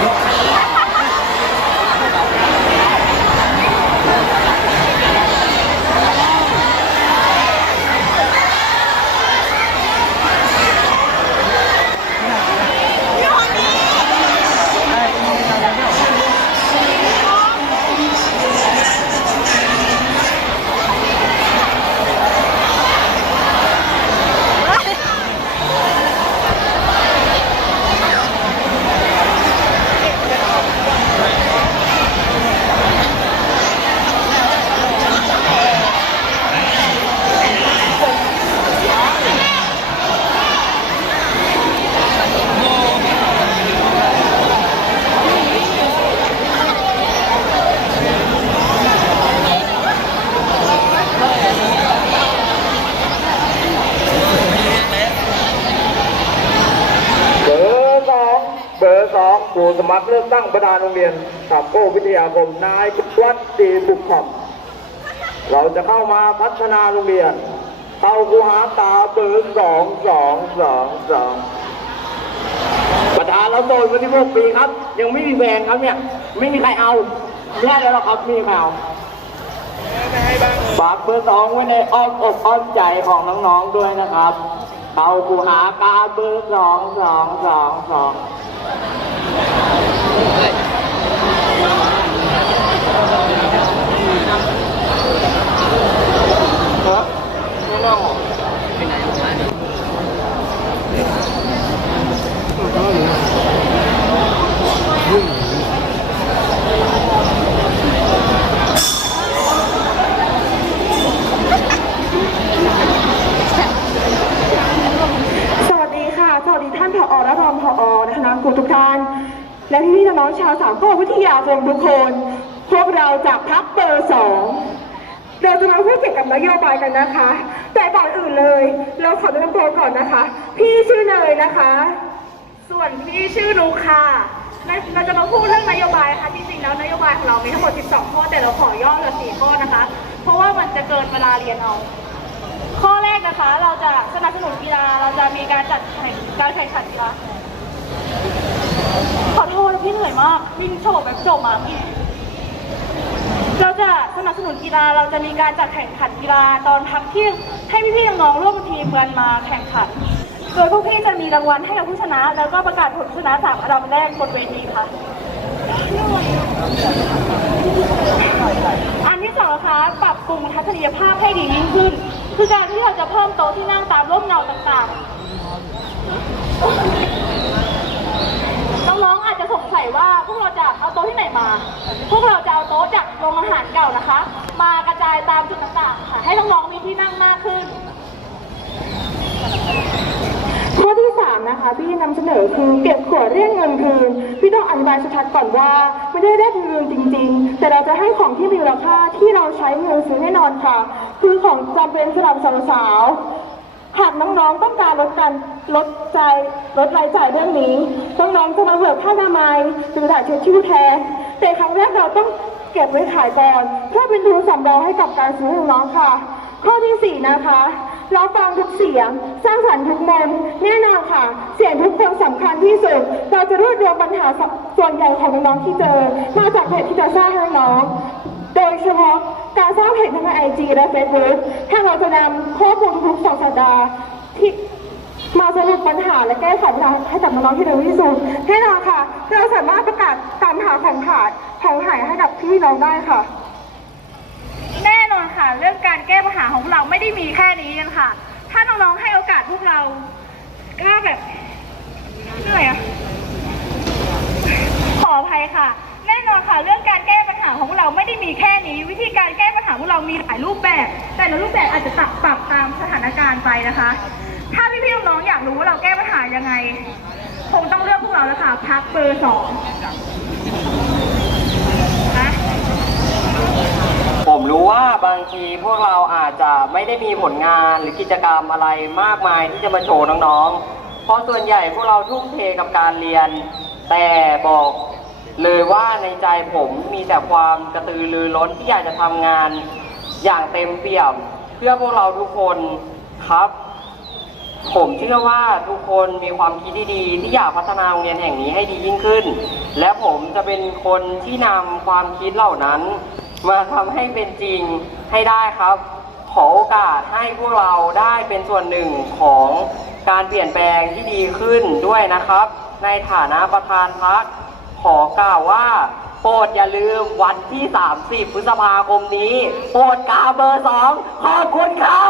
Rocha. ผู้สมัครเลือกตั้งประธานโรงเรียนถามโก้วิทยาคมนายวัดดีบุกขอบเราจะเข้ามาพัฒนาโรงเรียนเข้าคูหาตาเบอร์สองสองสองสองประธานเราโดนมาที่พวกปีครับ ยังไม่มีแฟนครับเนี่ย ไม่มีใครเอาแย่แล้วหรอครับไม่มีใครเอาฝากเบอร์สองไว้ในอ้อมอกอ้อมใจของน้องๆด้วยนะครับเอาคูหากาเบอร์สองสองสองสอง Yeah. ชาวสามโคกวิทยาคมทุกคน พวกเราจากพักเบอร์สองเราจะมาพูดเกี่ยวกับนโยบายกันนะคะ แต่ก่อนอื่นเลย เราขอแนะนำตัวก่อนนะคะ พี่ชื่อเนยนะคะ ส่วนพี่ชื่อนุกค่ะและเราจะมาพูดเรื่องนโยบายค่ะจริงๆแล้วนโยบายของเรามีทั้งหมด 12 ข้อแต่เราขอย่อเหลือ4ข้อนะคะ เพราะว่ามันจะเกินเวลาเรียนเอาข้อแรกนะคะ เราจะสนับสนุนกีฬาเราจะมีการจัดแข่งการแข่งขันกีฬา ขอโทษพี่เหนื่อย มากวิ่งโฉบแบบโฉบมาพี่เราจะสนับสนุนกีฬาเราจะมีการจัดแข่งขันกีฬาตอนพักเที่ยงให้พี่ๆน้องๆร่วมทีมกันมาแข่งขัน โดยพวกพี่จะมีรางวัลให้กับผู้ชนะ แล้วก็ประกาศผลชนะสามอันดับแรกบนเวทีค่ะ อันที่สองนะคะปรับปรุงทัศนียภาพให้ดียิ่งขึ้น คือการที่เราจะเพิ่มโต๊ะที่นั่งตามร่มเงาต่างๆ น้องๆอาจจะ สัยว่าพวกเราจะเอาโต๊ะที่ไหนมา พวกเราจะเอาโต๊ะจากโรงอาหารเก่านะคะ มากระจายตามจุดต่างๆค่ะ ให้น้องๆมีที่นั่งมากขึ้น ข้อที่ 3 นะคะพี่นำเสนอคือเก็บขวดเรียกเงินคืน พี่ต้องอธิบายชัดๆก่อนว่า ไม่ได้เรียกเงินจริง ๆ แต่เราจะให้ของที่มีมูลค่าที่เราใช้เงินซื้อแน่นอนค่ะ คือของจำเป็นสำหรับสาวๆ หากน้องๆต้องการลดการลดใจลดรายจ่ายเรื่องนี้น้องๆจะมาเบิกผ้าอนามัยหรือถ่ายเช็ดชิวแทนแต่ครั้งแรกเราต้องเก็บไว้ขายก่อนเพื่อเป็นทุนสำรองให้กับการซื้อของน้องค่ะ ข้อที่ 4 นะคะเราฟังทุกเสียง สร้างสรรค์ทุกมนแน่นอนค่ะ เสียงทุกคนสำคัญที่สุด เราจะรวบรวมปัญหาส่วนใหญ่ของน้องๆที่เจอ มาจากเพจที่จะสร้างให้น้อง การสร้างเพจทั้งไอจีและเฟซบุ๊กถ้าเราจะนำข้อมูลทุกๆสองสัปดาห์ที่มาสรุปปัญหาและแก้ไขปัญหาให้กับน้องๆที่เร็วที่สุดแน่นอนค่ะ เราสามารถประกาศตามหาของขาดของหายให้กับพี่น้องได้ค่ะ แน่นอนค่ะ เรื่องการแก้ปัญหาของเราไม่ได้มีแค่นี้กันค่ะ ถ้าน้องๆให้โอกาสพวกเรา ก็แบบเหนื่อยอะขออภัยค่ะ ค่ะ เรื่องการแก้ปัญหาของพวกเราไม่ได้มีแค่นี้ วิธีการแก้ปัญหาพวกเรามีหลายรูปแบบ แต่ละรูปแบบอาจจะปรับตามสถานการณ์ไปนะคะ ถ้าพี่ๆน้องๆอยากรู้ว่าเราแก้ปัญหายังไง คงต้องเลือกพวกเราแล้วค่ะพักเบอร์สองนะผมรู้ว่าบางทีพวกเราอาจจะไม่ได้มีผลงานหรือกิจกรรมอะไรมากมายที่จะมาโชว์น้องๆ เพราะส่วนใหญ่พวกเราทุ่มเทกับการเรียน แต่บอก เลยว่าในใจผมมีแต่ความกระตือรือร้นที่อยากจะทำงานอย่างเต็มเปี่ยม เพื่อพวกเราทุกคนครับ ผมเชื่อว่าทุกคนมีความคิดที่ดีที่อยากพัฒนาโรงเรียนแห่งนี้ให้ดียิ่งขึ้น และผมจะเป็นคนที่นำความคิดเหล่านั้น มาทำให้เป็นจริงให้ได้ครับ ขอโอกาสให้พวกเราได้เป็นส่วนหนึ่งของการเปลี่ยนแปลงที่ดีขึ้นด้วยนะครับ ในฐานะประธานพัก ขอกล่าวว่า โปรดอย่าลืมวันที่ 30 พฤษภาคมนี้ โปรดกาเบอร์สองขอบคุณครับ